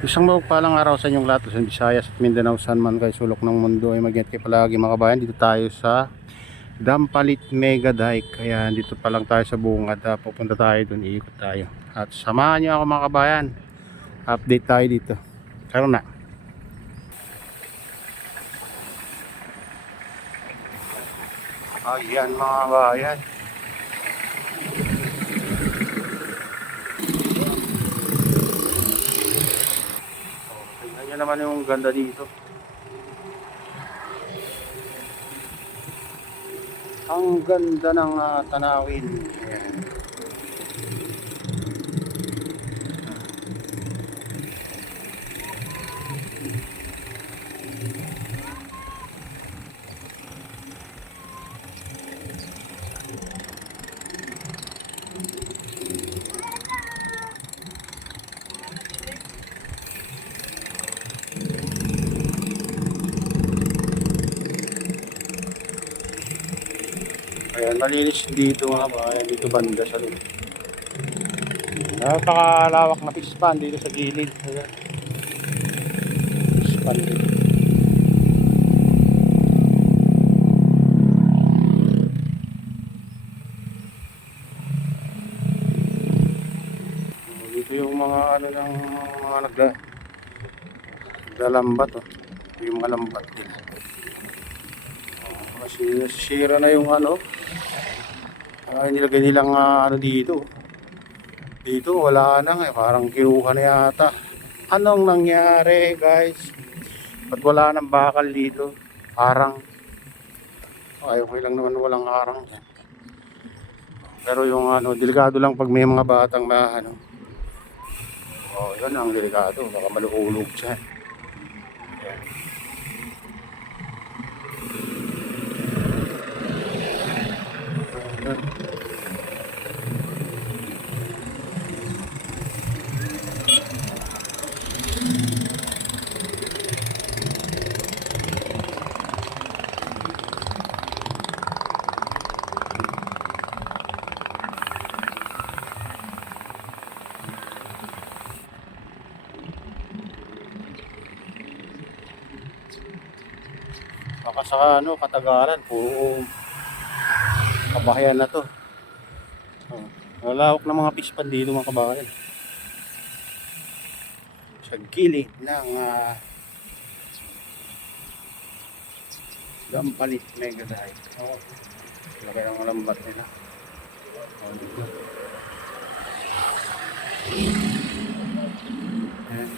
Isang mapagpalang araw sa inyong lahat sa Visayas at Mindanao, saan man kayo sulok ng mundo ay mag-ingat kayo palagi mga kabayan. Dito tayo sa Dampalit Mega Dike. Kaya dito pa lang tayo sa bungad. Pupunta tayo dun, iikot tayo. At samahan nyo ako mga kabayan. Update tayo dito. Karoon na. Ayan mga kabayan. Tingnan nyo naman yung ganda dito. Ang ganda ng tanawin. Ayan. Ayan, malinis dito mga kabayan. Dito banda sa loob. Napakalawak na pispan dito sa gilid. Ayan. Pispan dito. Dito yung mga ano ng mga nagdalambat oh. Yung mga lambat nila. Kasi nasisira na yung ano. Nilagay nilang ano dito. Dito wala na nga, parang kinuha na yata. Anong nangyari guys? Ba't wala nang bakal dito? Parang ayaw ko lang naman walang harang. Pero yung ano, delikado lang pag may mga batang ano. Oh, yun ang delikado, baka maluulog siya. Baka sa ano, katagalan, puro kabahayan na to. Oh, malawak na mga pispan dito mga kabahayan. Sa gilid ng Dampalit Mega Dike. Oh, lagay ang lambat nila. Oh, dito. Ayan.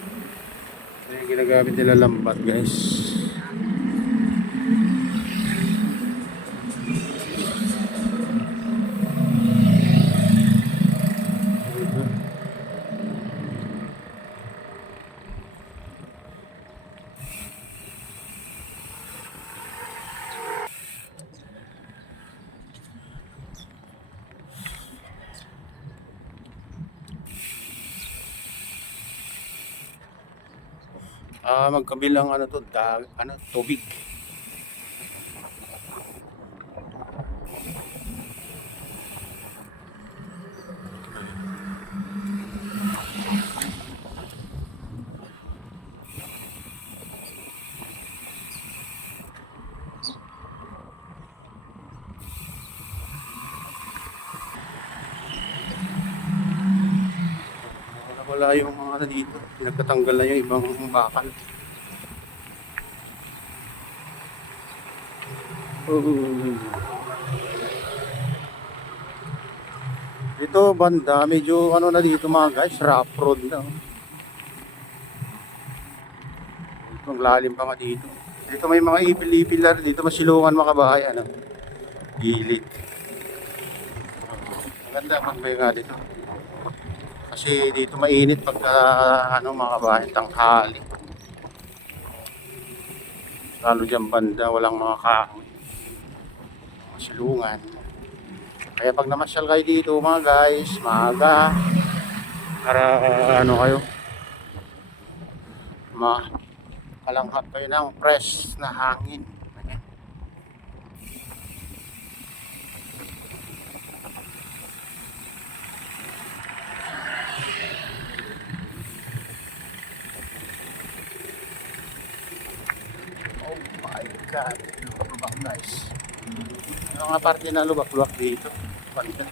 Ito yung ginagamit nila lambat guys. Magkabilang ano to, ano, tubig. Wala yung mga ano dito, pinagtatanggal na yung ibang bakal. Dito banda, medyo ano na dito mga guys, rough road na. Itong lalim pa nga dito. Dito may mga ipil-ipil na dito, masilungan mga kabahay, ano, gilid. Maganda magbayang nga dito. Kasi dito mainit pagka ano mga kabahay, tanghali. Lalo dyan banda, walang mga kahoy. Masilungan. Kaya pag namasyal kayo dito mga guys, maaga, para ano kayo, makalanghap kayo ng fresh na hangin. Yan, lubak guys. Ano nga parte na lubak-lubak dito? Banda.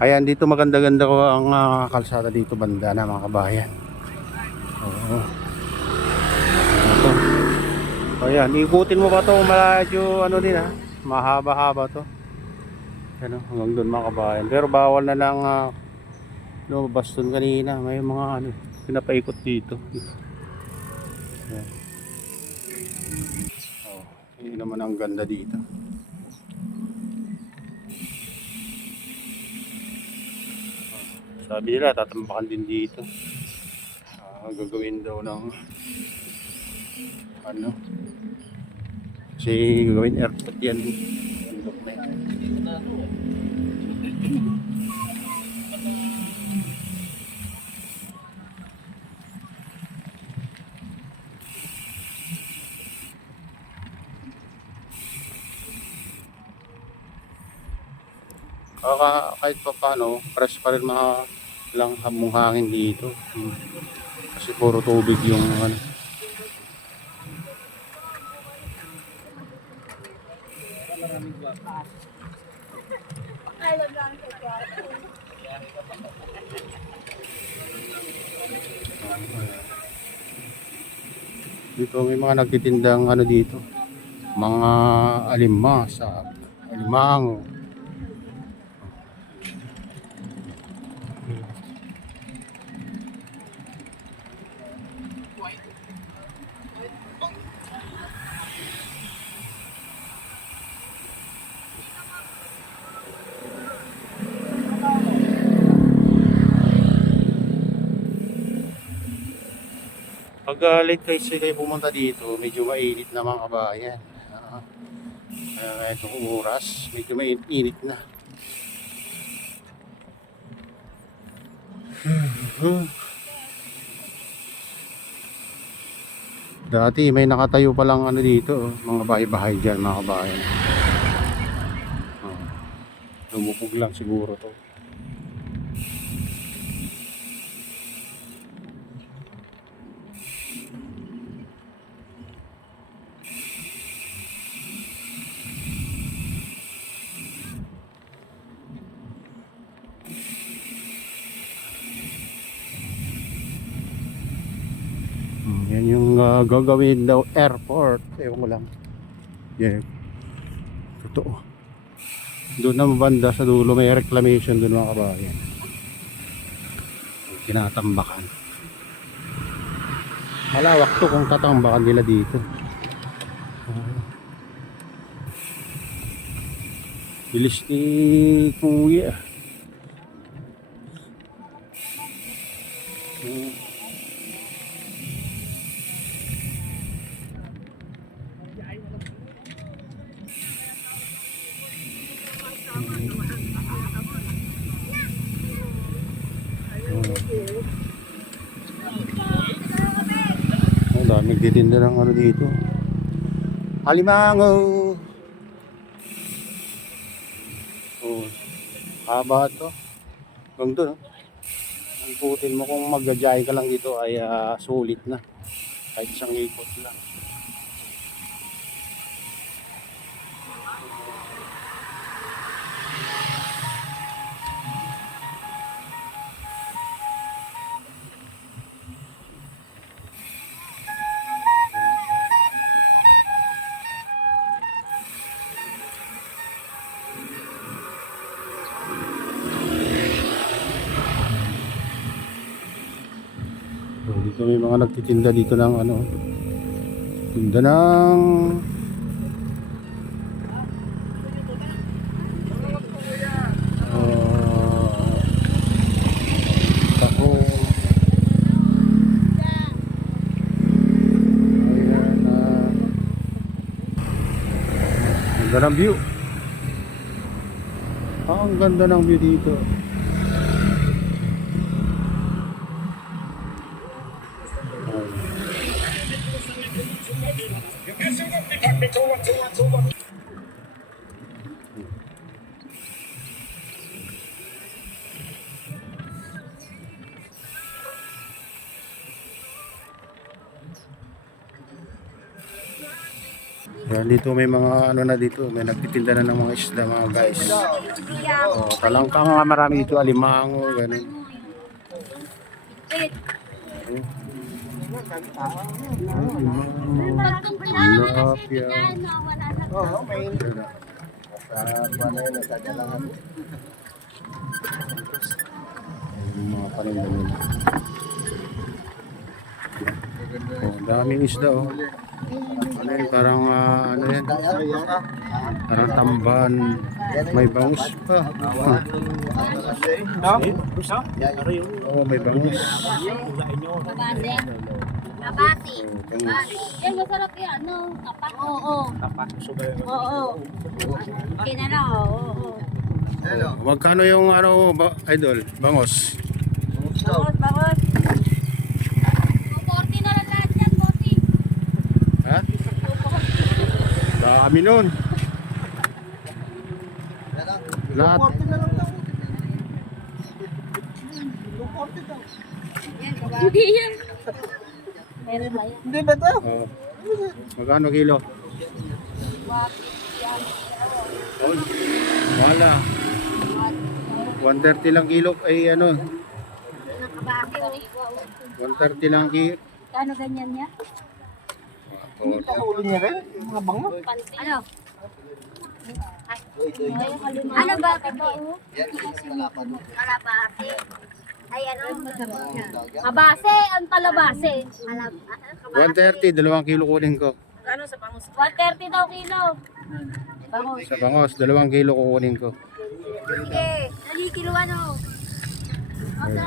Ayan, dito maganda-ganda ko ang kalsada dito banda na mga kabayan. Oo. Ito. Ayan, ikutin mo ba to? Medyo ano din ha? Mahaba-haba to. Ano, hanggang doon mga kabayan. Pero bawal na lang lumabas doon kanina. May mga ano, pinapaikot dito. Ayan. Oh, yun naman ang ganda dito. Sabi nila, tatambakan din dito. Gagawin daw ng ano, kasi gagawin airport yan. Bundok na yan. Kahit pa paano, fresh pa rin lang hamong hangin dito. Kasi puro tubig yung ano. Dito may mga nagtitindang ano dito. Mga alimasa, alimango. Pag late kayo pumunta dito, medyo mainit na mga kabayan. Itong oras, medyo mainit na. Dati may nakatayo pa lang ano dito, mga bahay-bahay dyan mga kabayan. Lumupog lang siguro to. Yan yung gagawin daw airport. Ewan ko lang. Yan. Totoo. Doon na mabanda sa dulo may reclamation doon mga kabayan. Tinatambakan. Malawak to kung tatambakan nila dito. Bilis ni Kuya. Ang daming titinda ng ano dito. Alimango. Oh, haba to. Hanggang doon. Ang putin mo kung mag-jay ka lang dito ay sulit na. Kahit isang ikot lang. Dito may mga nagtitinda dito ng ano, tinda ng tako. Ayan. Ganda ng view. Ang ganda ng view dito. Yan, dito may mga ano na dito, may nagtitinda na ng mga isda mga guys. Oh, talangka nga marami dito, alimango, ganun. Tilapia. Oo, may nagkakalangan. Yung mga paninda nila. Oh, daming isda oh. Ano yun, parang ano yan? Parang tamban. May bangus pa. Oh, may bangus. Kabate. Kabate. Yan, masarap yan, no? Tapak. Oo. Oo. Kinala, oo. Magkano yung ano, idol? Bangus? Bangos. 240 na lang lahat yan, 40. Ha? Dami nun. Lahat. Hindi yan. Meron ba yan? Hindi ba ito? Oh. Magkano kilo? Oh, wala. 130 lang kilo ay ano? Kabate. 130 lang kilo. Kano ganyan niya? Ulo niya rin, yung mga bango. Ano? Ano ba ito? Kalabase. Ay ano? Kabase, ang kalabase. 130, 2 kilo kunin ko. Ano sa bangus? 130 daw kilo. Bangus. Sa bangos, 2 kilo kukunin ko. Sige, dali kilo ano? O sa,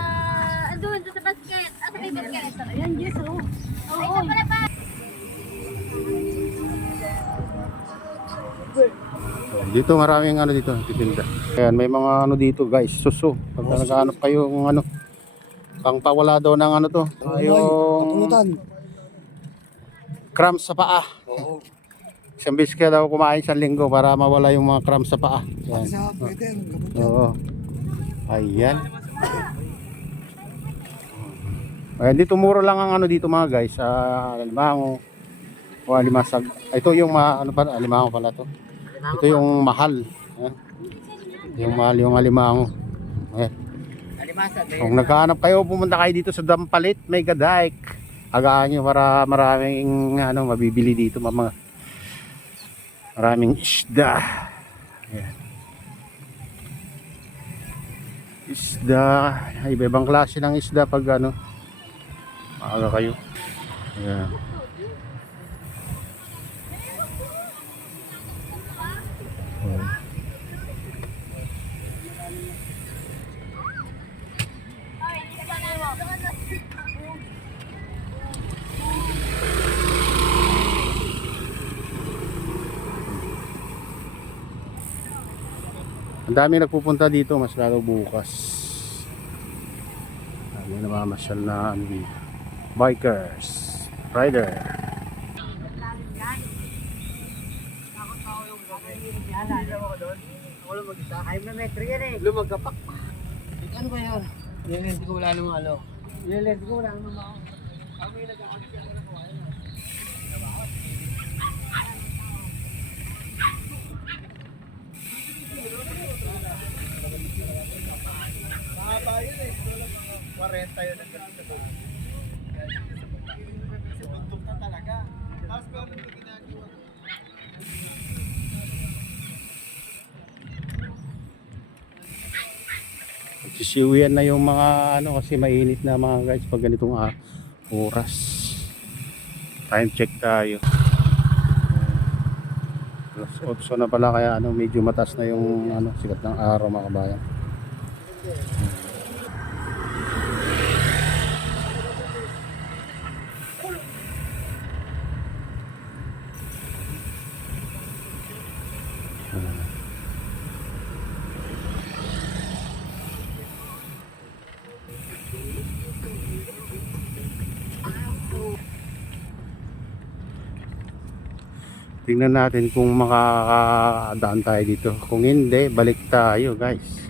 andun, sa basket. Ano may basket? Ayan, yes, oh. Ay, sa pala pa. Dito maraming ano dito, titinda. Ayan, may mga ano dito guys, suso. Pag naghahanap kayo ng ano, pang pawala daw ng ano to, yung cramps sa paa. Isang beses kaya daw kumain sa linggo para mawala yung mga cramps sa paa. Yan. Oo. Ayan. Ayan, dito mura lang ang ano dito mga guys, alimango o alimasag. Ito yung ano pa, alimango pala to. Ito yung mahal. Ayan. Yung mahal yung alimango. Ayan. Kung naghahanap kayo, pumunta kayo dito sa Dampalit, may Gadike. Agaan nyo para maraming ano, mabibili dito mga maraming isda. Ayan. Isda, iba-ibang klase ng isda pag ano, maaga kayo. Ayan. Ang dami nagpupunta dito, mas lalo bukas. Dami namamasyal na ano dito. Bikers, rider. Lumagapak. Ano ba yun? Hindi ko wala namang ano. Hindi ko wala namang ako. Sisiwian na yung mga ano kasi mainit na mga guys pag ganitong oras. Time check tayo. Alas 8 na pala kaya ano medyo mataas na yung ano sikat ng araw mga kabayan. Tingnan natin kung makakadaan tayo dito. Kung hindi, balik tayo guys.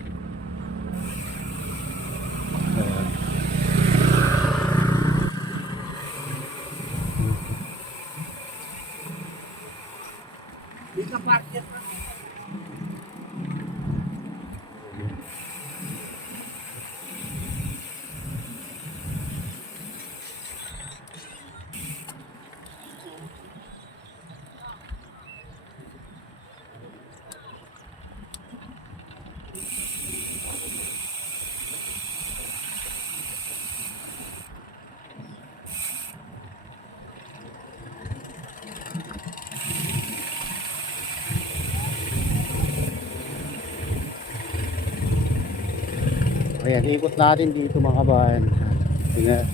Dito park yan. Ayan, ikot natin dito mga kabayan. Tingnan.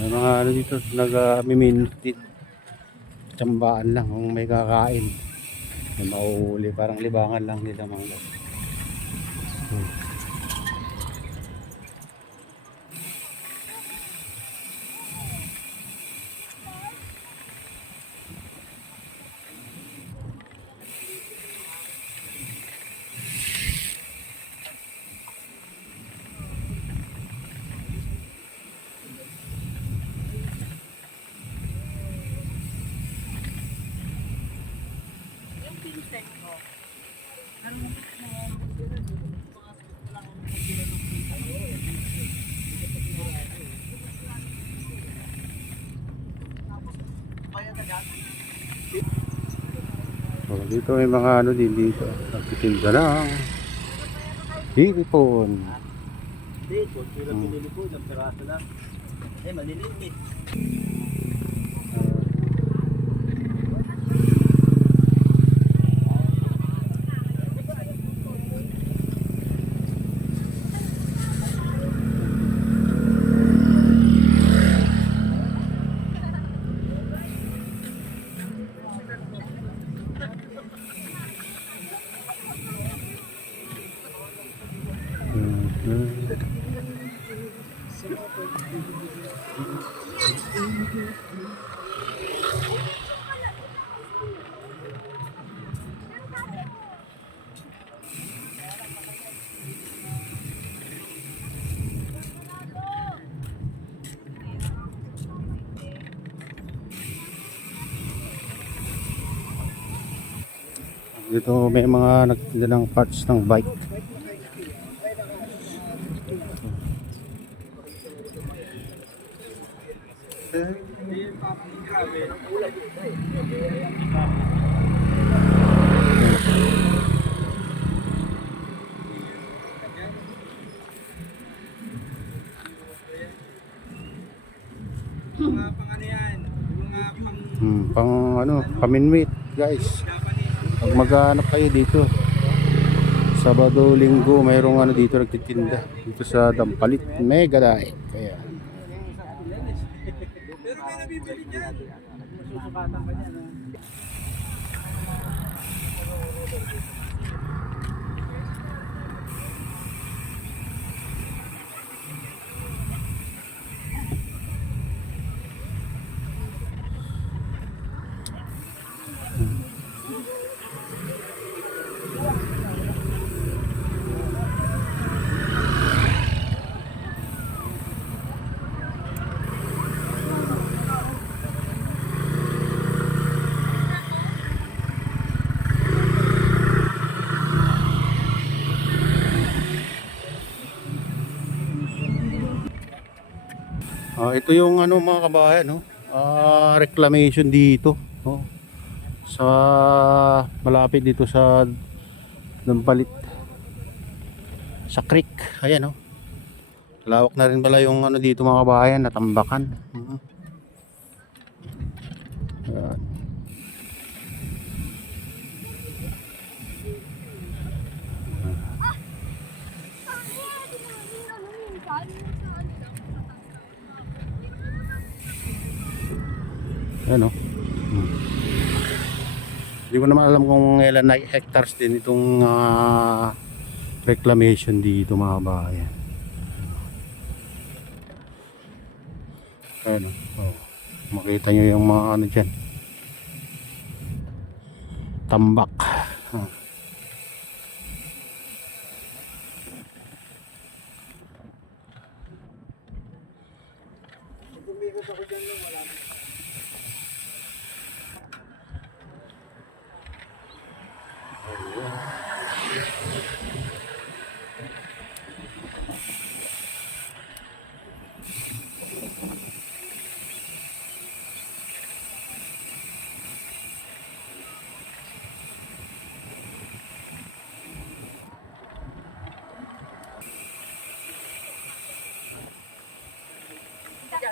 May mga ano dito, nag-miminti. Tsambaan lang kung may kakain. May mauuli, parang libangan lang nila mga. Oh, dito may mga ano din dito. Nagtitinda ng hipon. Dito, sila pinili po, ng piraso lang. Eh, maliliit. Dito may mga nagtitinda ng parts ng bike. Mga pang ano yan, mga pang Pang ano, paminwit guys. Pag maghanap kayo dito, Sabado, Linggo, mayroong ano dito nagtitinda dito sa Dampalit, Mega Daig. Kaya pero may nabibili dyan. Masusukatan ka dyan. Ito yung ano mga kabayan, no? Reclamation dito, no? Sa malapit dito sa Dampalit sa creek. Ayan, no? Lawak na rin pala yung ano dito mga kabayan, natambakan. Ayan. Ayan, no? Hindi ko naman alam kung ilan na hectares din itong reclamation dito mga kabayan. Ayan, oh. Makita nyo yung mga ano dyan, tambak.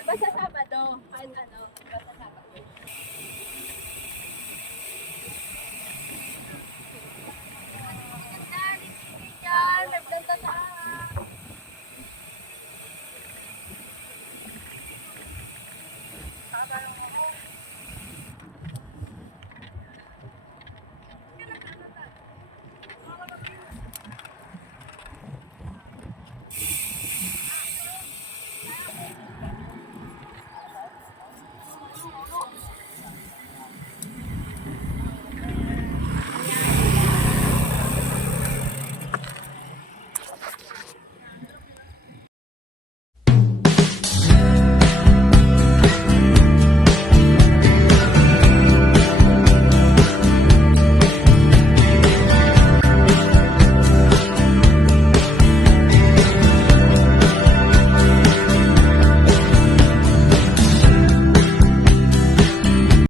Basta Sabado. Kahit ano, basta Sabado. Yan, nagdanta sa...